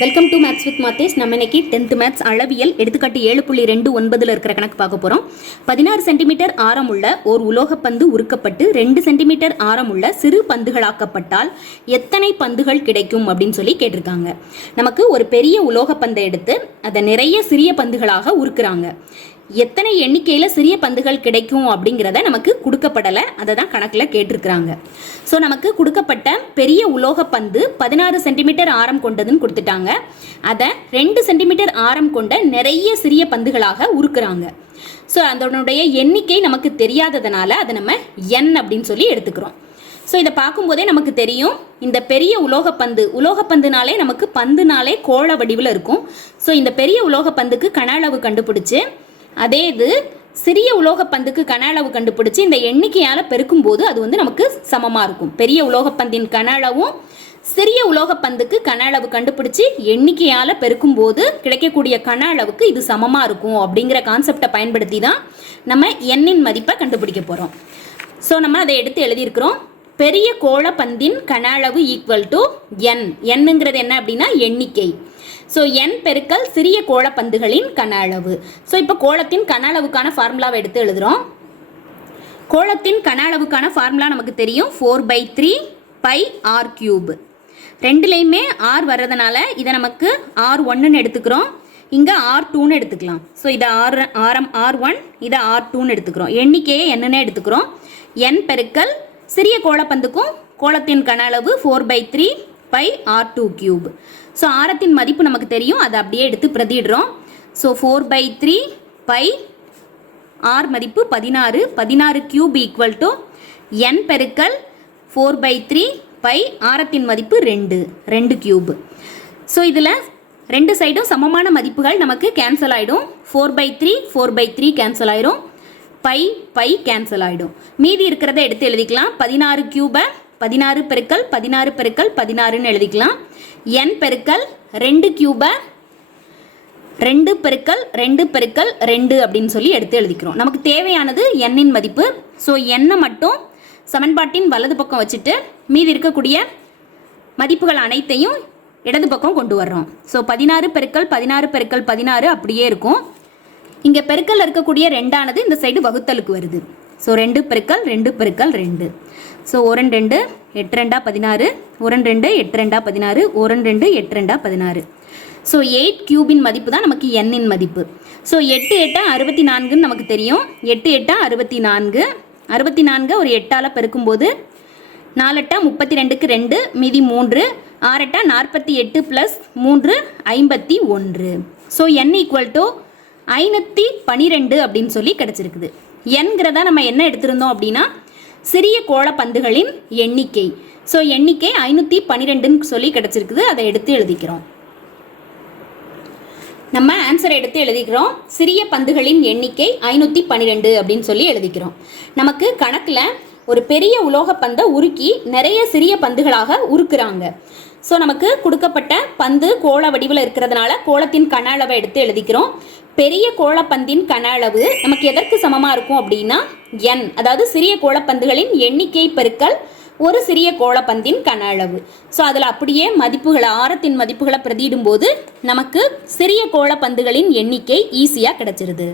Welcome to maths with Mathesh நம்ம இன்னைக்கு tenth maths அளவியல் எடுத்துக்காட்டு ஏழு புள்ளி ரெண்டு ஒன்பதுல இருக்கிற கணக்கு பார்க்க போறோம். பதினாறு சென்டிமீட்டர் ஆரமுள்ள ஓர் உலோக பந்து உருக்கப்பட்டு ரெண்டு சென்டிமீட்டர் ஆரமுள்ள சிறு பந்துகளாக்கப்பட்டால் எத்தனை பந்துகள் கிடைக்கும் அப்படின்னு சொல்லி கேட்டிருக்காங்க. நமக்கு ஒரு பெரிய உலோக பந்தை எடுத்து அதை நிறைய சிறிய பந்துகளாக உருக்குறாங்க. எத்தனை எண்ணிக்கையில் சிறிய பந்துகள் கிடைக்கும் அப்படிங்கிறத நமக்கு கொடுக்கப்படலை. அதை தான் கணக்கில் கேட்டிருக்கிறாங்க. ஸோ நமக்கு கொடுக்கப்பட்ட பெரிய உலோக பந்து பதினாறு சென்டிமீட்டர் ஆரம் கொண்டதுன்னு கொடுத்துட்டாங்க. அதை ரெண்டு சென்டிமீட்டர் ஆரம் கொண்ட நிறைய சிறிய பந்துகளாக உருக்குறாங்க. ஸோ அதனுடைய எண்ணிக்கை நமக்கு தெரியாததுனால அதை நம்ம என் அப்படின்னு சொல்லி எடுத்துக்கிறோம். ஸோ இதை பார்க்கும்போதே நமக்கு தெரியும். இந்த பெரிய உலோகப்பந்து உலோகப்பந்துனாலே நமக்கு பந்துனாலே கோள வடிவில் இருக்கும். ஸோ இந்த பெரிய உலோகப்பந்துக்கு கன அளவு கண்டுபிடிச்சு அதே இது சிறிய உலோக பந்துக்கு கன அளவு கண்டுபிடிச்சு இந்த எண்ணிக்கையால் பெருக்கும் போது அது வந்து நமக்கு சமமாக இருக்கும். பெரிய உலோகப்பந்தின் கன அளவும் சிறிய உலோகப்பந்துக்கு கன அளவு கண்டுபிடிச்சு எண்ணிக்கையால் பெருக்கும் போது கிடைக்கக்கூடிய கன அளவுக்கு இது சமமாக இருக்கும் அப்படிங்கிற கான்செப்டை பயன்படுத்தி தான் நம்ம எண்ணின் மதிப்பை கண்டுபிடிக்க போகிறோம் ஸோ நம்ம அதை எடுத்து எழுதியிருக்கிறோம். பெரிய கோளப்பந்தின் கன அளவு ஈக்குவல் டு என் என்னங்கிறது என்ன அப்படின்னா எண்ணிக்கை. ஸோ என் பெருக்கல் சிறிய கோளப்பந்துகளின் கன அளவு. ஸோ இப்போ கோளத்தின் கன அளவுக்கான ஃபார்முலாவை எடுத்து எழுதுகிறோம் கோளத்தின் கன அளவுக்கான ஃபார்முலா நமக்கு தெரியும். Four pi three pi r cube ரெண்டுலேயுமே ஆர் வர்றதுனால இதை நமக்கு ஆர் ஒன்றுன்னு எடுத்துக்கிறோம். இங்கே ஆர் டூன்னு எடுத்துக்கலாம். ஸோ இதை ஆர் ஆரம் ஆர் ஒன் இதை ஆர் டூன்னு எடுத்துக்கிறோம். எண்ணிக்கையை என்னென்ன எடுத்துக்கிறோம். என் பெருக்கல் சிறிய கோளப்பந்துக்கும் கோளத்தின் கன அளவு four pi three pi r two cube so ஆரத்தின் மதிப்பு நமக்கு தெரியும். அதை அப்படியே எடுத்து பிரதிடுறோம். So four pi three pi r மதிப்பு பதினாறு. பதினாறு கியூப் ஈக்குவல் டு என் பெருக்கல் ஃபோர் பை த்ரீ பை ஆரத்தின் மதிப்பு ரெண்டு. ரெண்டு கியூப் ஸோ இதில் ரெண்டு சைடும் சமமான மதிப்புகள் நமக்கு கேன்சல் ஆகிடும் four pi three four pi three cancel ஆகிடும் பை பை கேன்சல் ஆகிடும் மீதி இருக்கிறத எடுத்து எழுதிக்கலாம். பதினாறு கியூபை பதினாறு பெருக்கல் பதினாறு பெருக்கல் பதினாறுன்னு எழுதிக்கலாம். என் பெருக்கல் ரெண்டு கியூபை ரெண்டு பெருக்கல் ரெண்டு பெருக்கல் ரெண்டு அப்படின்னு சொல்லி எடுத்து எழுதிக்கிறோம். நமக்கு தேவையானது எண்ணின் மதிப்பு. ஸோ எண்ணை மட்டும் சமன்பாட்டின் வலது பக்கம் வச்சுட்டு மீதி இருக்கக்கூடிய மதிப்புகள் அனைத்தையும் இடது பக்கம் கொண்டு வர்றோம். ஸோ பதினாறு பெருக்கல் பதினாறு பெருக்கல் பதினாறு அப்படியே இருக்கும். இங்கே பெருக்கல் இருக்கக்கூடிய ரெண்டானது இந்த சைடு வகுத்தலுக்கு வருது. ஸோ ரெண்டு பெருக்கல் ரெண்டு பெருக்கல் ரெண்டு. ஸோ ஒரு ரெண்டு எட்டு ரெண்டா பதினாறு. ஒரு ரெண்டு எட்டு ரெண்டா பதினாறு. ஒரு ரெண்டு எட்டு ரெண்டா பதினாறு. ஸோ எயிட் கியூபின் மதிப்பு தான் நமக்கு எண்ணின் மதிப்பு. ஸோ எட்டு எட்டா அறுபத்தி நான்குன்னு நமக்கு தெரியும். எட்டு எட்டா அறுபத்தி நான்கு. அறுபத்தி நான்கு ஒரு எட்டால் பெருக்கும்போது நாலெட்டா முப்பத்தி ரெண்டுக்கு ரெண்டு மீதி மூன்று. ஆறெட்டா நாற்பத்தி எட்டு ப்ளஸ் மூன்று ஐம்பத்தி ஒன்று. ஸோ என் ஈக்குவல் டு ஐநூற்றி பனிரெண்டு அப்படின்னு சொல்லி கிடச்சிருக்குது. என்கிறத நம்ம என்ன எடுத்திருந்தோம் அப்படின்னா சிறிய கோளப்பந்துகளின் எண்ணிக்கை. ஸோ எண்ணிக்கை ஐநூற்றி பன்னிரெண்டுன்னு சொல்லி கிடச்சிருக்குது. அதை எடுத்து எழுதிக்கிறோம். நம்ம ஆன்சர் எடுத்து எழுதிக்கிறோம். சிறிய பந்துகளின் எண்ணிக்கை ஐநூற்றி பன்னிரெண்டு அப்படின்னு சொல்லி எழுதிக்கிறோம். நமக்கு கணக்கில் ஒரு பெரிய உலோக பந்தை உருக்கி நிறைய சிறிய பந்துகளாக உருக்குறாங்க. ஸோ நமக்கு கொடுக்கப்பட்ட பந்து கோள வடிவில் இருக்கிறதுனால கோலத்தின் கன அளவை எடுத்து எழுதிக்கிறோம். பெரிய கோளப்பந்தின் கன அளவு நமக்கு எதற்கு சமமாக இருக்கும் அப்படின்னா என் அதாவது சிறிய கோளப்பந்துகளின் எண்ணிக்கை பெருக்கல் ஒரு சிறிய கோளப்பந்தின் கன அளவு. ஸோ அதில் அப்படியே மதிப்புகளை ஆரத்தின் மதிப்புகளை பிரதியிடும்போது நமக்கு சிறிய கோளப்பந்துகளின் எண்ணிக்கை ஈஸியாக கிடைச்சிருது.